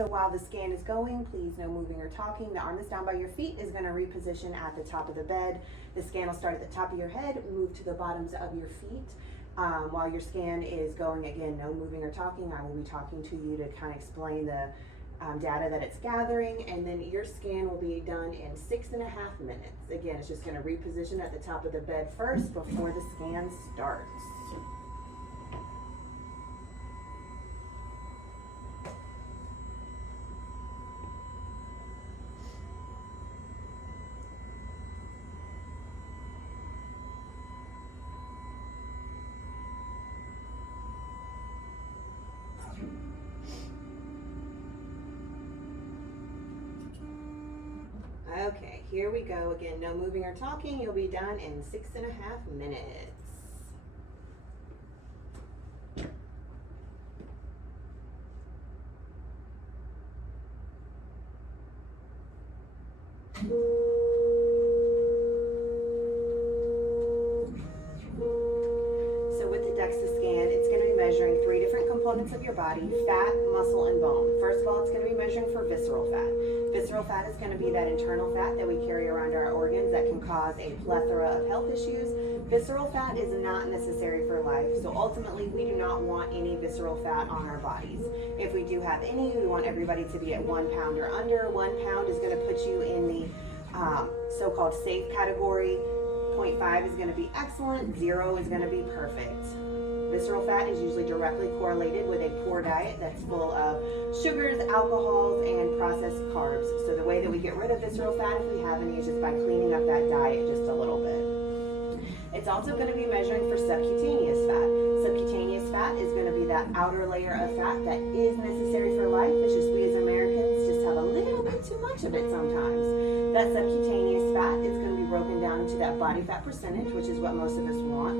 So while the scan is going, please no moving or talking. The arm that's down by your feet is going to reposition at the top of the bed. The scan will start at the top of your head, move to the bottoms of your feet. While your scan is going, again, no moving or talking. I will be talking to you to kind of explain the data that it's gathering, and then your scan will be done in 6.5 minutes. Again, it's just going to reposition at the top of the bed first before the scan starts. Okay, here we go. Again, no moving or talking. You'll be done in 6.5 minutes. So with the DEXA scan, it's going to be measuring 3 different components of your body: fat, muscle, and bone. First of all, it's going to be measuring for visceral fat. Visceral fat is going to be that internal fat that we carry around our organs that can cause a plethora of health issues. Visceral fat is not necessary for life, so ultimately we do not want any visceral fat on our bodies. If we do have any, we want everybody to be at 1 pound or under. 1 pound is going to put you in the so-called safe category. 0.5 is going to be excellent. 0 is going to be perfect. Visceral fat is usually directly correlated with a poor diet that's full of sugars, alcohols, and processed carbs. So the way that we get rid of visceral fat, if we have any, is just by cleaning up that diet just a little bit. It's also going to be measuring for subcutaneous fat. Subcutaneous fat is going to be that outer layer of fat that is necessary for life. It's just we as Americans just have a little bit too much of it sometimes. That subcutaneous fat is going to be broken down into that body fat percentage, which is what most of us want,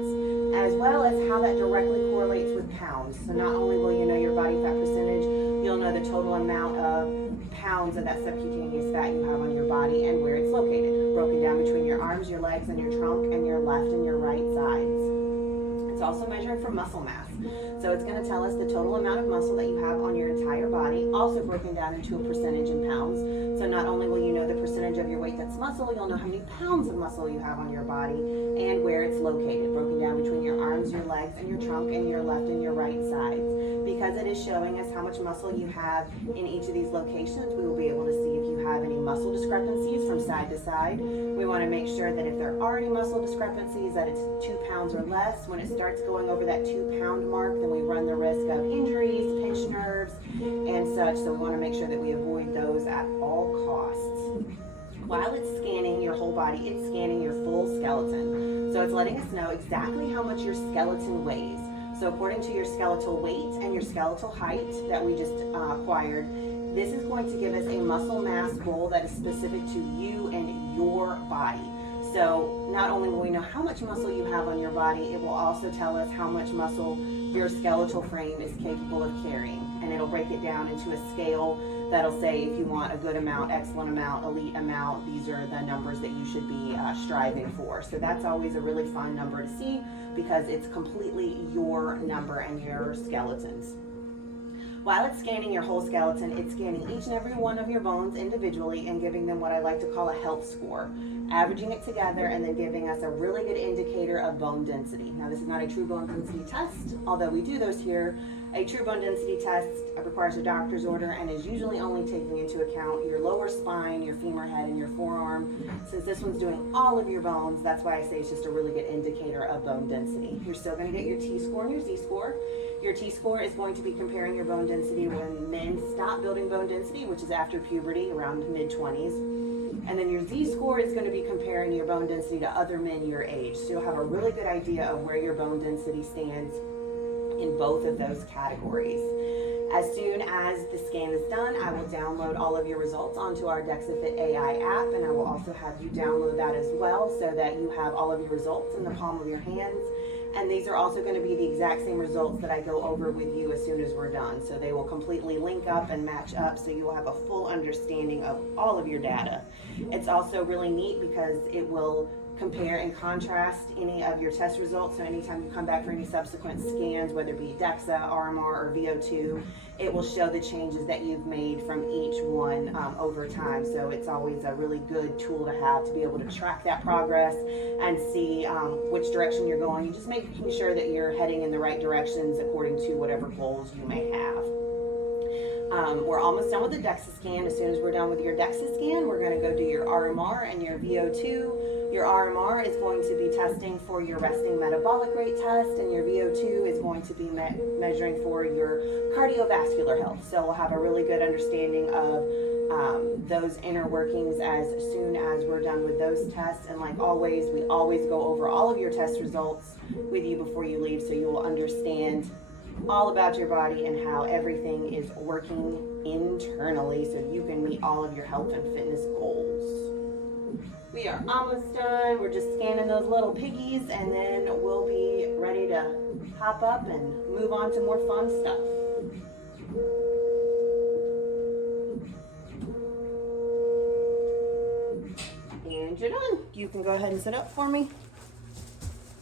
as well as how that directly correlates with pounds. So not only will you know your body fat percentage, you'll know the total amount of pounds of that subcutaneous fat you have on your body and where it's located, broken down between your arms, your legs, and your trunk, and your left and your right sides. It's also measuring for muscle mass. So it's going to tell us the total amount of muscle that you have on your entire body, also broken down into a percentage in pounds. So not only will you know the percentage of your weight that's muscle, you'll know how many pounds of muscle you have on your body and where it's located, broken down between your arms, your legs, and your trunk, and your left and your right sides. Because it is showing us how much muscle you have in each of these locations, we will be able to see if you have any muscle discrepancies from side to side. We want to make sure that if there are any muscle discrepancies, that it's 2 pounds or less. When it starts going over that 2 pound mark, then we run the risk of injuries, pinched nerves, and such. So we want to make sure that we avoid those at all costs. While it's scanning your whole body, it's scanning your full skeleton. So it's letting us know exactly how much your skeleton weighs. So according to your skeletal weight and your skeletal height that we just acquired, this is going to give us a muscle mass goal that is specific to you and your body. So not only will we know how much muscle you have on your body, it will also tell us how much muscle your skeletal frame is capable of carrying. And it'll break it down into a scale that'll say if you want a good amount, excellent amount, elite amount, these are the numbers that you should be striving for. So that's always a really fun number to see because it's completely your number and your skeletons. While it's scanning your whole skeleton, it's scanning each and every one of your bones individually and giving them what I like to call a health score, averaging it together and then giving us a really good indicator of bone density. Now, this is not a true bone density test, although we do those here. A true bone density test requires a doctor's order and is usually only taking into account your lower spine, your femur head, and your forearm. Since this one's doing all of your bones, that's why I say it's just a really good indicator of bone density. You're still going to get your T-score and your Z-score. Your T-score is going to be comparing your bone density when men stop building bone density, which is after puberty, around mid-20s. And then your Z-score is going to be comparing your bone density to other men your age. So you'll have a really good idea of where your bone density stands in both of those categories. As soon as the scan is done, I will download all of your results onto our DexaFit AI app, and I will also have you download that as well so that you have all of your results in the palm of your hands. And these are also going to be the exact same results that I go over with you as soon as we're done. So they will completely link up and match up so you will have a full understanding of all of your data. It's also really neat because it will compare and contrast any of your test results. So anytime you come back for any subsequent scans, whether it be DEXA, RMR, or VO2, it will show the changes that you've made from each one over time. So it's always a really good tool to have to be able to track that progress and see which direction you're going. You just making sure that you're heading in the right directions according to whatever goals you may have. We're almost done with the DEXA scan. As soon as we're done with your DEXA scan, we're going to go do your RMR and your VO2. Your RMR is going to be testing for your resting metabolic rate test, and your VO2 is going to be measuring for your cardiovascular health. So we'll have a really good understanding of those inner workings as soon as we're done with those tests. And like always, we always go over all of your test results with you before you leave, so you will understand all about your body and how everything is working internally so you can meet all of your health and fitness goals. We are almost done. We're just scanning those little piggies, and then we'll be ready to hop up and move on to more fun stuff. And you're done. You can go ahead and sit up for me.